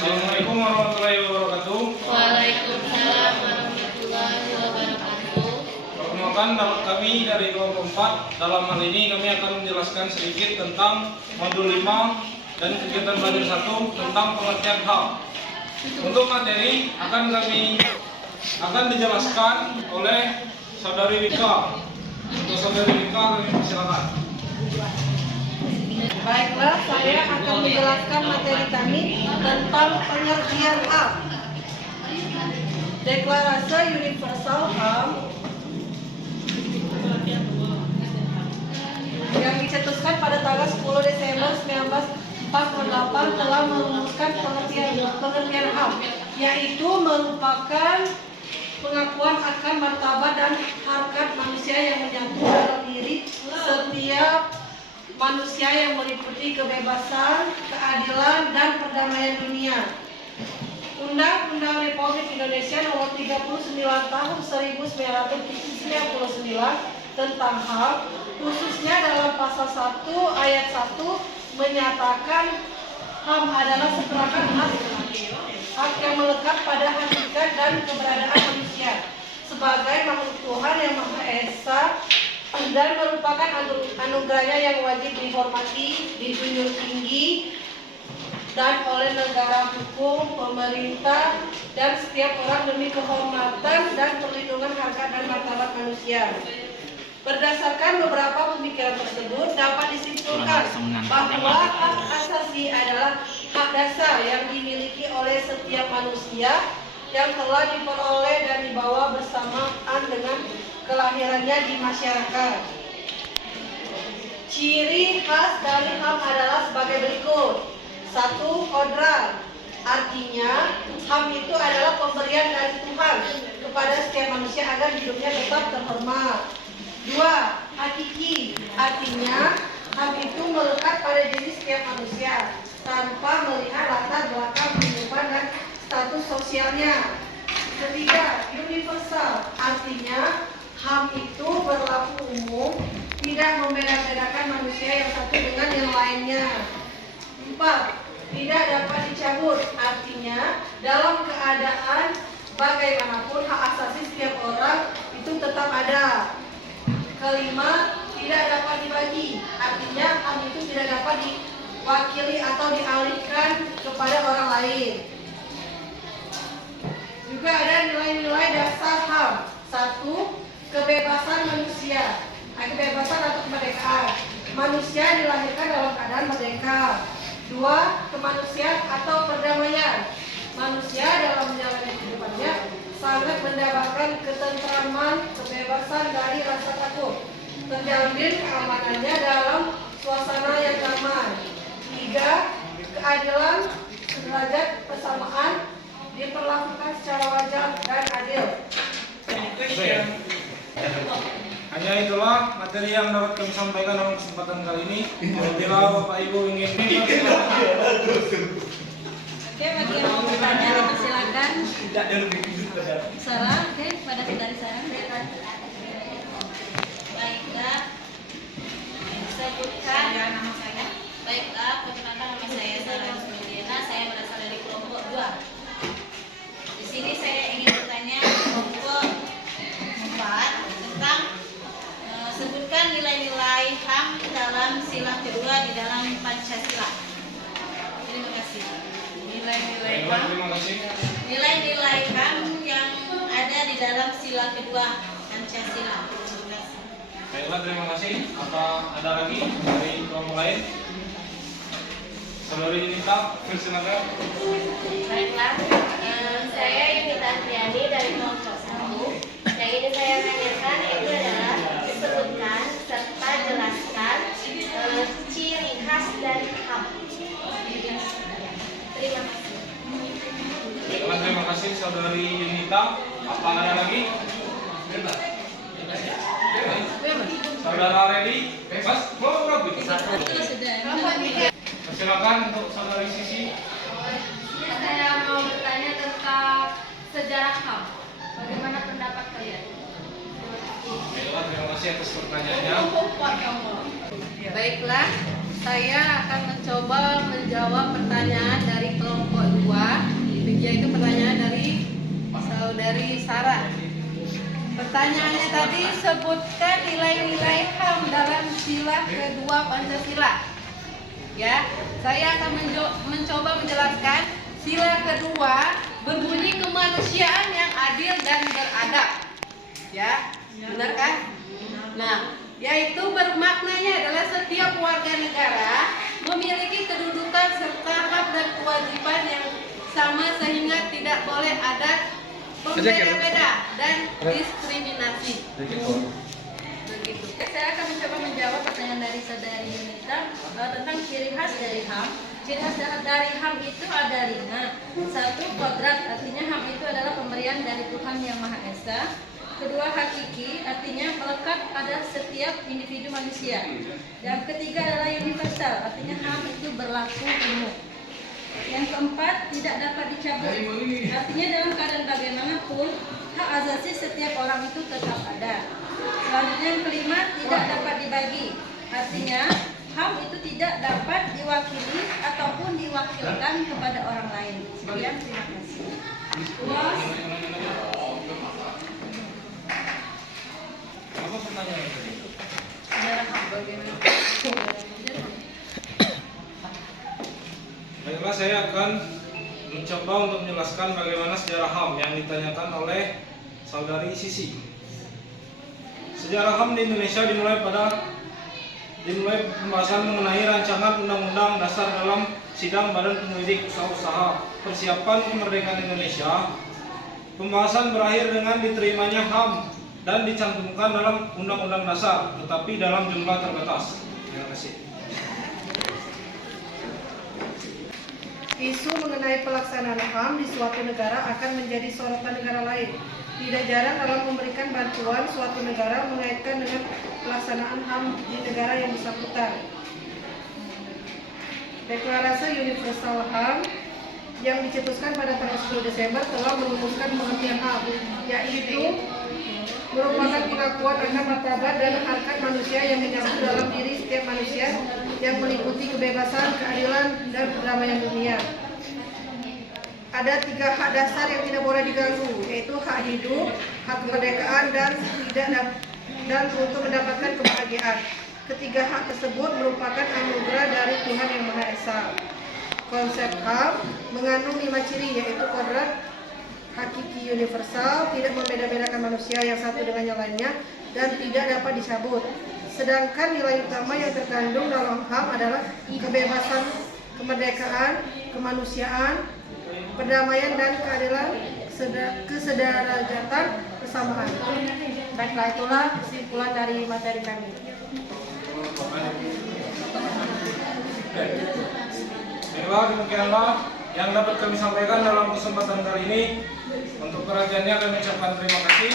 Assalamualaikum warahmatullahi wabarakatuh. Waalaikumsalam warahmatullahi wabarakatuh. Perkenalkan, kami dari kelompok 4. Dalam hal ini kami akan menjelaskan sedikit tentang modul 5 dan kegiatan belajar 1 tentang pengertian HAM. Untuk materi akan dijelaskan oleh Saudari Wika. Untuk Saudari Wika, kami persilakan. Baiklah, saya akan menjelaskan materi kami tentang pengertian HAM. Deklarasi Universal HAM yang dicetuskan pada tanggal 10 Desember 1948 telah merumuskan pengertian HAM, yaitu merupakan pengakuan akan martabat dan harkat manusia yang menyatu dalam diri setiap manusia yang meliputi kebebasan, keadilan, dan perdamaian dunia. Undang-Undang Republik Indonesia Nomor 39 Tahun 1999 tentang HAM, khususnya dalam pasal 1 ayat 1 menyatakan HAM adalah seperangkat hak yang melekat pada hakikat dan keberadaan manusia sebagai makhluk Tuhan yang Maha Esa dan merupakan anugerahnya yang wajib dihormati, dijunjung tinggi dan oleh negara hukum, pemerintah, dan setiap orang demi kehormatan dan perlindungan harkat dan martabat manusia. Berdasarkan beberapa pemikiran tersebut dapat disimpulkan bahwa hak asasi adalah hak dasar yang dimiliki oleh setiap manusia yang telah diperoleh dan dibawa bersamaan dengan kelahirannya di masyarakat. Ciri khas dari HAM adalah sebagai berikut. 1. Kodrat, artinya HAM itu adalah pemberian dari Tuhan kepada setiap manusia agar hidupnya tetap terhormat. 2. Hakiki, artinya HAM itu melekat pada diri setiap manusia tanpa melihat latar belakang kehidupan dan status sosialnya. 3. Universal, artinya HAM itu berlaku umum, tidak membeda-bedakan manusia yang satu dengan yang lainnya. 4. Tidak dapat dicabut, artinya dalam keadaan bagaimanapun hak asasi setiap orang itu tetap ada. 5. Tidak dapat dibagi, artinya HAM itu tidak dapat diwakili atau dialihkan kepada orang lain. Juga ada nilai-nilai dasar HAM. 1. Kebebasan manusia, kebebasan atau kemerdekaan. Manusia dilahirkan dalam keadaan merdeka. 2. Kemanusiaan atau perdamaian. Manusia dalam menjalani kehidupannya sangat mendapatkan ketentraman, kebebasan dari rasa takut, terjamin keamanannya dalam suasana yang damai. 3. Keadilan, derajat persamaan diperlakukan secara wajar dan adil. Hanya itulah materi yang dapat kami sampaikan dalam kesempatan kali ini. Apabila Bapak Ibu ingin Oke, bagi yang mau bertanya silakan. Sarah, oke, pada saudari Sarah. Baiklah, sebutkan nama saya. Baiklah, perkenalkan nama saya Sarah Ismudina. Saya berasal dari kelompok 2. Di sini saya ingin bertanya kelompok 4 tentang sebutkan nilai-nilai HAM dalam sila kedua di dalam Pancasila. Terima kasih. Nilai-nilai HAM. Nilai-nilai HAM yang ada di dalam sila kedua Pancasila. Terima kasih. Baiklah, terima kasih. Apa ada lagi dari kelompok lain? Saudari Yunita, silakan. Baiklah, saya Yunita Andriani dari kelompok 1. Yang ingin saya tanyakan itu adalah sebutkan serta jelaskan ciri khas dari HAM. Terima kasih. Baiklah, terima kasih Saudari Yunita. Apa ada lagi? Saudara Redi, bebas. Silakan untuk Saudari Sisi. Saya mau bertanya tentang sejarah HAM. Bagaimana pendapat kalian? Baiklah, terima kasih atas pertanyaannya. Baiklah, saya akan mencoba menjawab pertanyaan dari kelompok 2 Pertanyaannya tadi, sebutkan nilai-nilai HAM dalam sila kedua Pancasila. Ya, saya akan mencoba menjelaskan. Sila kedua berbunyi kemanusiaan yang adil dan beradab. Ya, benar kan? Nah, yaitu bermaknanya adalah setiap warga negara memiliki kedudukan serta hak dan kewajiban yang sama sehingga tidak boleh ada pembeda-beda dan diskriminasi. Begitu. Saya akan mencoba menjawab pertanyaan dari saudari Yunita tentang ciri khas dari HAM. Ciri khas dari HAM itu ada 5. 1. Kodrat, artinya HAM itu adalah pemberian dari Tuhan Yang Maha Esa. Kedua, hakiki, artinya melekat pada setiap individu manusia. Yang ketiga adalah universal, artinya HAM itu berlaku umum. Yang keempat, tidak dapat dicabut, artinya dalam keadaan bagaimanapun hak asasi setiap orang itu tetap ada. Selanjutnya yang kelima, tidak dapat dibagi, artinya HAM itu tidak dapat diwakili ataupun diwakilkan kepada orang lain. Sekian, terima kasih. Apa pertanyaan tadi? Sejarah HAM bagaimana? Baiklah, saya akan mencoba untuk menjelaskan bagaimana sejarah HAM yang ditanyakan oleh saudari Sisi. Sejarah HAM di Indonesia dimulai pembahasan mengenai rancangan Undang-Undang Dasar dalam sidang Badan Penyelidik Usaha-Usaha Persiapan Kemerdekaan Indonesia. Pembahasan berakhir dengan diterimanya HAM dan dicantumkan dalam Undang-Undang Dasar, tetapi dalam jumlah terbatas. Terima kasih. Isu mengenai pelaksanaan HAM di suatu negara akan menjadi sorotan negara lain. Tidak jarang dalam memberikan bantuan suatu negara mengaitkan dengan pelaksanaan HAM di negara yang bersangkutan. Deklarasi Universal HAM yang dicetuskan pada tanggal 10 Desember telah merumuskan pengertian HAM, yaitu merupakan pengakuan akan martabat dan harkat manusia yang menyangkut dalam diri setiap manusia yang meliputi kebebasan, keadilan, dan perdamaian dunia. Ada 3 hak dasar yang tidak boleh diganggu, yaitu hak hidup, hak kemerdekaan, dan untuk mendapatkan kebahagiaan. Ketiga hak tersebut merupakan anugerah dari Tuhan Yang Maha Esa. Konsep HAM mengandung 5 ciri, yaitu kodrat, hakiki universal, tidak membeda-bedakan manusia yang satu dengan yang lainnya, dan tidak dapat dicabut. Sedangkan nilai utama yang terkandung dalam HAM adalah kebebasan, kemerdekaan, kemanusiaan, perdamaian dan keadilan, kesederajatan, kesamaan. Baiklah, itulah kesimpulan dari materi kami. Baiklah, demikianlah yang dapat kami sampaikan dalam kesempatan kali ini. Untuk perhatiannya kami ucapkan terima kasih.